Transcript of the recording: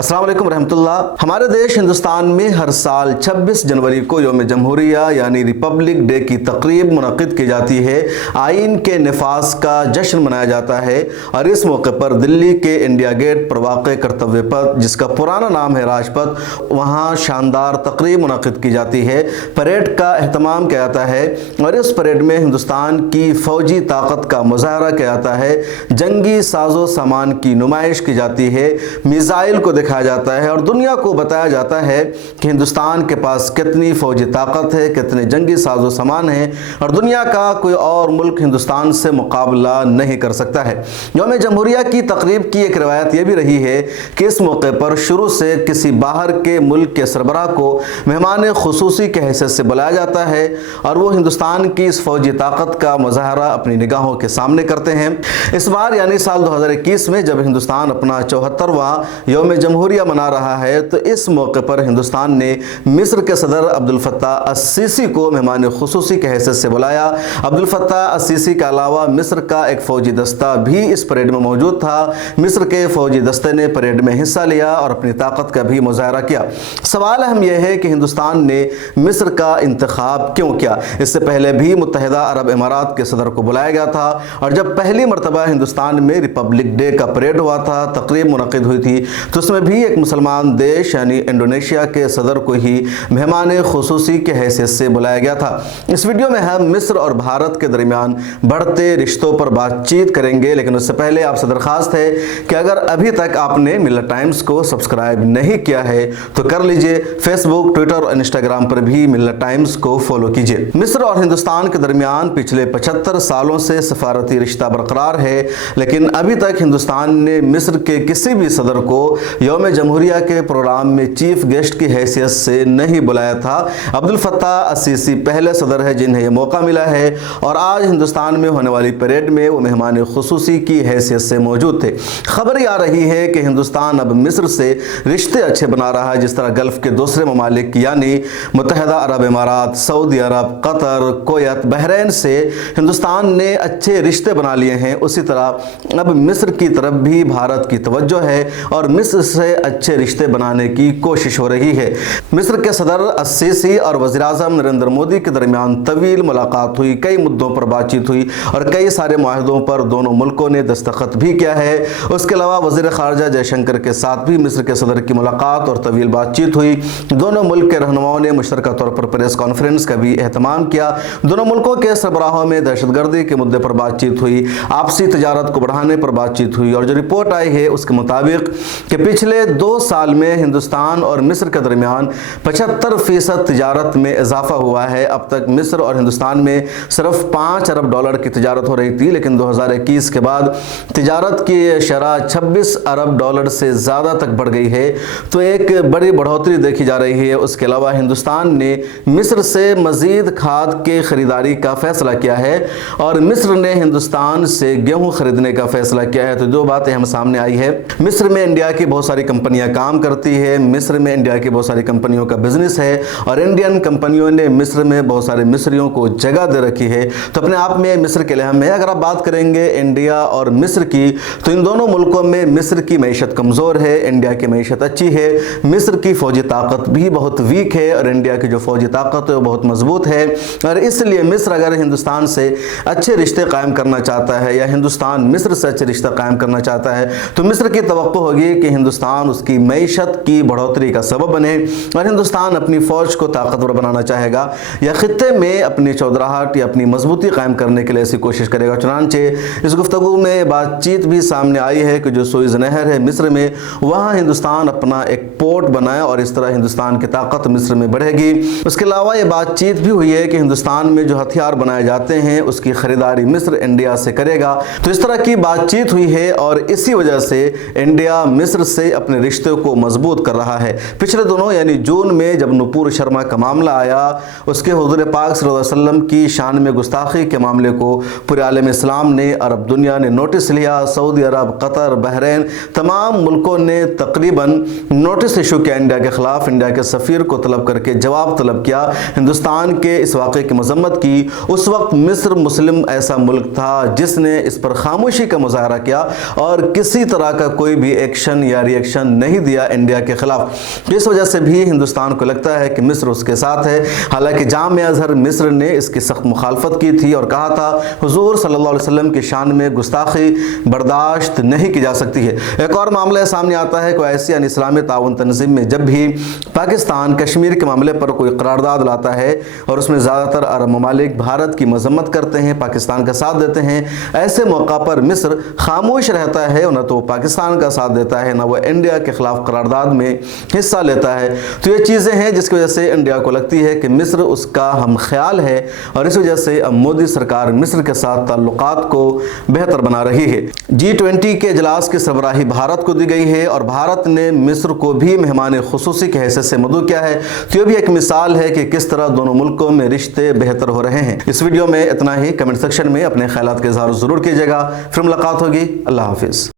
अस्सलाम वालेकुम रहमतुल्लाह। हमारे देश हिंदुस्तान में हर साल 26 जनवरी को यौम जमहूरिया यानी रिपब्लिक डे की तकरीब मुनक़िद की जाती है। आइन के नफाज का जश्न मनाया जाता है और इस मौके पर दिल्ली के इंडिया गेट पर वाक़ कर्तव्य पथ, जिसका पुराना नाम है राजपथ, वहाँ शानदार तकरीब मुनक़िद की जाती है। परेड का एहतमाम किया जाता है और इस परेड में हिंदुस्तान की फ़ौजी ताकत का मुज़ाहरा किया जाता है, जंगी साजो सामान की नुमाइश की जाती है, मिसाइल को दिखाया जाता है और दुनिया को बताया जाता है कि हिंदुस्तान के पास कितनी फ़ौजी ताकत है, कितने जंगी साजो सामान है और दुनिया का कोई और मुल्क हिंदुस्तान से मुकाबला नहीं कर सकता है। यौम जमहूरिया की तकरीब की एक रवायत यह भी रही है कि इस मौके पर शुरू से किसी बाहर के मुल्क के सरबराह को मेहमान खुसूसी के हैसियत से बुलाया जाता है और वो हिंदुस्तान की इस फ़ौजी ताकत का मुज़ाहरा अपनी निगाहों के सामने करते हैं। इस बार यानी साल 2021 में जब हिंदुस्तान अपना 74वां यौम जमहूरिया मना रहा है, तो इस मौके पर हिंदुस्तान ने मिस्र के सदर अब्दुल फत्ताह अस-सीसी को मेहमान खुसूसी के हैसियत से बुलाया। अब्दुल फत्ताह अस-सीसी के अलावा मिस्र का एक फ़ौजी दस्ता भी इस परेड में मौजूद था। मिस्र के फ़ौजी दस्ते ने परेड में हिस्सा लिया और अपनी ताकत का भी मुज़ाहरा किया। सवाल अहम यह है कि हिंदुस्तान ने मिस्र का इंतखाब क्यों किया? इससे पहले भी मुत्तहिदा अरब इमारात के सदर को बुलाया गया था और जब पहली मरतबा हिंदुस्तान में रिपब्लिक डे का परेड हुआ था, तकरीब मुनक़िद हुई थी, तो उसमें भी एक मुसलमान देश यानी इंडोनेशिया के सदर को ही मेहमान खुसूसी के हैसियत से बुलाया गया था। इस वीडियो में हम मिस्र और भारत के दरमियान बढ़ते रिश्तों पर बातचीत करेंगे, लेकिन उससे पहले आपसे दरख्वास्त है कि अगर अभी तक आपने मिल्लत टाइम्स को सब्सक्राइब नहीं किया है तो कर लीजिए। फेसबुक, ट्विटर और इंस्टाग्राम पर भी मिल्लत टाइम्स को फॉलो कीजिए। मिस्र और हिंदुस्तान के दरमियान पिछले 75 सालों से सफारती रिश्ता बरकरार है, लेकिन अभी तक हिंदुस्तान ने मिस्र के किसी भी सदर को यौम जमहूरिया के प्रोग्राम में चीफ गेस्ट की हैसियत से नहीं बुलाया था। अब्दुल फत्ताह अस-सीसी पहले सदर है जिन्हें यह मौका मिला है और आज हिंदुस्तान में होने वाली परेड में वो मेहमान खुसूसी की हैसियत से मौजूद थे। खबर आ रही है कि हिंदुस्तान अब मिस्र से रिश्ते अच्छे बना रहा है, जिस तरह गल्फ़ के दूसरे ममालिक यानी मुत्तहिदा अरब इमारात, सऊदी अरब, कतर, कुवैत, बहरीन से हिंदुस्तान ने अच्छे रिश्ते बना लिए हैं, उसी तरह अब मिस्र की तरफ भी भारत की तवज्जो है और मिस्र से अच्छे रिश्ते बनाने की कोशिश हो रही है। मिस्र के सदर अस-सीसी और वज़ीर-ए-आज़म नरेंद्र मोदी के दरमियान तवील मुलाकात हुई, कई मुद्दों पर बातचीत हुई और कई सारे माहदों पर दोनों मुल्कों ने दस्तखत भी किया है। उसके अलावा वज़ीर ख़ारजा जयशंकर के साथ भी मिस्र के सदर की मुलाकात और तवील बातचीत हुई। दोनों मुल्क के रहनुमाओं ने मुश्तरका तौर पर प्रेस कॉन्फ्रेंस का भी एहतमाम किया। दोनों मुल्कों के सरबराहों में दहशतगर्दी के मुद्दे पर बातचीत हुई, आपसी तजारत को बढ़ाने पर बातचीत हुई और जो रिपोर्ट आई है उसके मुताबिक कि पिछले 2 साल में हिंदुस्तान और मिस्र के दरमियान 75% तिजारत में इजाफा हुआ है। अब तक मिस्र और हिंदुस्तान में सिर्फ 5 अरब डॉलर की तिजारत हो रही थी, लेकिन 2021 के बाद तिजारत की शरह 26 अरब डॉलर से ज़्यादा तक बढ़ गई है, तो एक बड़ी बढ़ोतरी देखी जा रही है। उसके अलावा हिंदुस्तान ने मिस्र से मज़ीद खाद की ख़रीदारी का फ़ैसला किया है और मिस्र ने हिंदुस्तान से गेहूँ ख़रीदने का फ़ैसला किया है। तो 2 बातें हम सामने आई है। मिस्र में इंडिया की बहुत सारी कंपनियां काम करती है, मिस्र में इंडिया की बहुत सारी कंपनियों का बिजनेस है और इंडियन कंपनियों ने मिस्र में बहुत सारे मिस्रियों को जगह दे रखी है, तो अपने आप में मिस्र के लिए अहम है। अगर आप बात करेंगे इंडिया और मिस्र की, तो इन दोनों मुल्कों में मिस्र की मईशत कमज़ोर है, इंडिया की मईशत अच्छी है। मिस्र की फ़ौजी ताकत भी बहुत वीक है और इंडिया की जो फ़ौजी ताकत है वो बहुत मजबूत है और इसलिए मिस्र अगर हिंदुस्तान से अच्छे रिश्ते कायम करना चाहता है या हिंदुस्तान मिस्र से अच्छे रिश्ते कायम करना चाहता है, तो मिस्र की तवक्को होगी कि हिंदुस्तान उसकी मईशत की बढ़ोतरी का सबब बने और हिंदुस्तान अपनी फ़ौज को ताकतवर बनाना चाहेगा या ख़ित्ते में अपनी चौधराहट या अपनी मजबूती कायम करने के लिए ऐसी कोशिश करेगा। चुनांचे इस गुफ्तगू में बातचीत भी सामने आई है कि जो सुएज़ नहर है मिस्र में, वहाँ हिंदुस्तान अपना एक पोर्ट बनाए और इस तरह हिंदुस्तान की ताकत मिस्र में बढ़ेगी। उसके अलावा ये बातचीत भी हुई है कि हिंदुस्तान में जो हथियार बनाए जाते हैं उसकी ख़रीदारी मिस्र इंडिया से करेगा। तो इस तरह की बातचीत हुई है और इसी वजह से इंडिया मिस्र से अपने रिश्ते को मजबूत कर रहा है। पिछले दिनों यानी जून में जब नुपुर शर्मा का मामला आया, उसके हुज़ूर पाक सल्लल्लाहु अलैहि वसल्लम की शान में गुस्ताखी के मामले को पूरे आलम इस्लाम ने, अरब दुनिया ने नोटिस लिया। सऊदी अरब, कतर, बहरीन तमाम मुल्कों ने तकरीबन नोटिस इशू किया इंडिया के ख़िलाफ़। इंडिया के सफ़ीर को तलब करके जवाब तलब किया, हिंदुस्तान के इस वाक़े की मजम्मत की। उस वक्त मिस्र मुस्लिम ऐसा मुल्क था जिसने इस पर खामोशी का मुज़ाहरा किया और किसी तरह का कोई भी एक्शन या रिएक्शन रिएक्शन नहीं दिया इंडिया के खिलाफ। इस वजह से भी हिंदुस्तान को लगता है कि मिस्र उसके साथ है। हालांकि जामिया अज़हर मिस्र ने इसकी सख्त मुखालफत की थी और कहा था हुजूर सल्लल्लाहु अलैहि वसल्लम की शान में गुस्ताखी बर्दाश्त नहीं की जा सकती है। एक और मामला सामने आता है कि ऐसी इस्लामी ताउन तंजीम में जब भी पाकिस्तान कश्मीर के मामले पर कोई करारदाद लाता है और उसमें ज़्यादातर अरब ममालिक भारत की मजम्मत करते हैं, पाकिस्तान का साथ देते हैं, ऐसे मौका पर मिस्र खामोश रहता है। न तो पाकिस्तान का साथ देता है, न वो इंडिया के खिलाफ करारदाद में हिस्सा लेता है। तो ये चीज़ें हैं जिसकी वजह से इंडिया को लगती है कि मिस्र उसका हम ख्याल है और इस वजह से अब मोदी सरकार मिस्र के साथ ताल्लुकात को बेहतर बना रही है। G20 के इजलास की सरबराही भारत को दी गई है और भारत ने मिस्र को भी मेहमान खुसूसी के हैसियत से मदऊ किया है। तो ये भी एक मिसाल है कि किस तरह दोनों मुल्कों में रिश्ते बेहतर हो रहे हैं। इस वीडियो में इतना ही। कमेंट सेक्शन में अपने ख्यालात के इज़हार ज़रूर कीजिएगा। फिर मुलाकात होगी। अल्लाह हाफिज़।